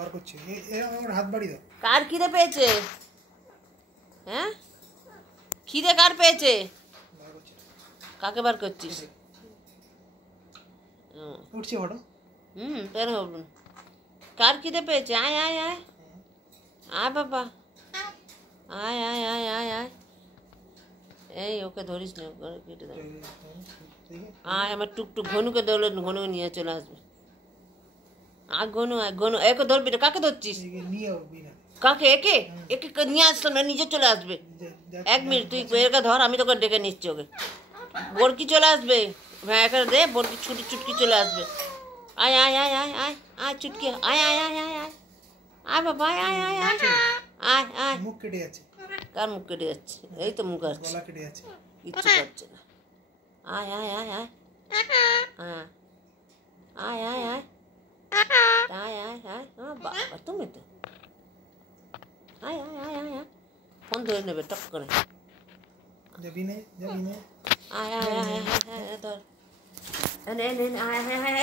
বার করছে আমার হাত বাড়ি দাও কার খিদে পেয়েছে হ্যাঁ খিদে কার পেয়েছে বার করছে কাকে বার করছিস উঠছে বড় কেন হবে না কার খিদে পেয়েছে আয় আয় আয় আয় বাবা আয় আয় আয় আয় আয় এই ওকে ধরিস না কেটে দেয় আয় আমার টুকটুক ঘনুকে ধরলে ঘনুকে নিয়ে চলে আসবে আর ঘনু আয় ঘনু একে ধরবি না কাকে ধরছিস কাকে একে একে নিয়ে আসলাম না নিজে চলে আসবে 1 মিনিট তুই একে ধর আমি তোকে ডেকে নিচ্ছি ওকে বরকি চলে আসবে হ্যাঁ একে দে বরকি ছুটি চুটকি চলে আসবে আয় আয় আয় আয় আয় আয় চুটকি আয় আয় আয় আয় আয় আয় বাবা আয় আয় আয় আয় আয় আয় মুখ কেটে যাচ্ছে কার মুখ কেটে যাচ্ছে এই তো মুখ আসছে গলা কেটে যাচ্ছে কিচ্ছু করছে না আয় আয় আয় আয় আয় আয় আয় আয় আয় আয় আয় বাবা তুমি তো আয় আয় আয় আয় আয় ফোন ধরে নেবে টক করে যাবি না আয় আয় আয় আয় ধর আয় আয় আয়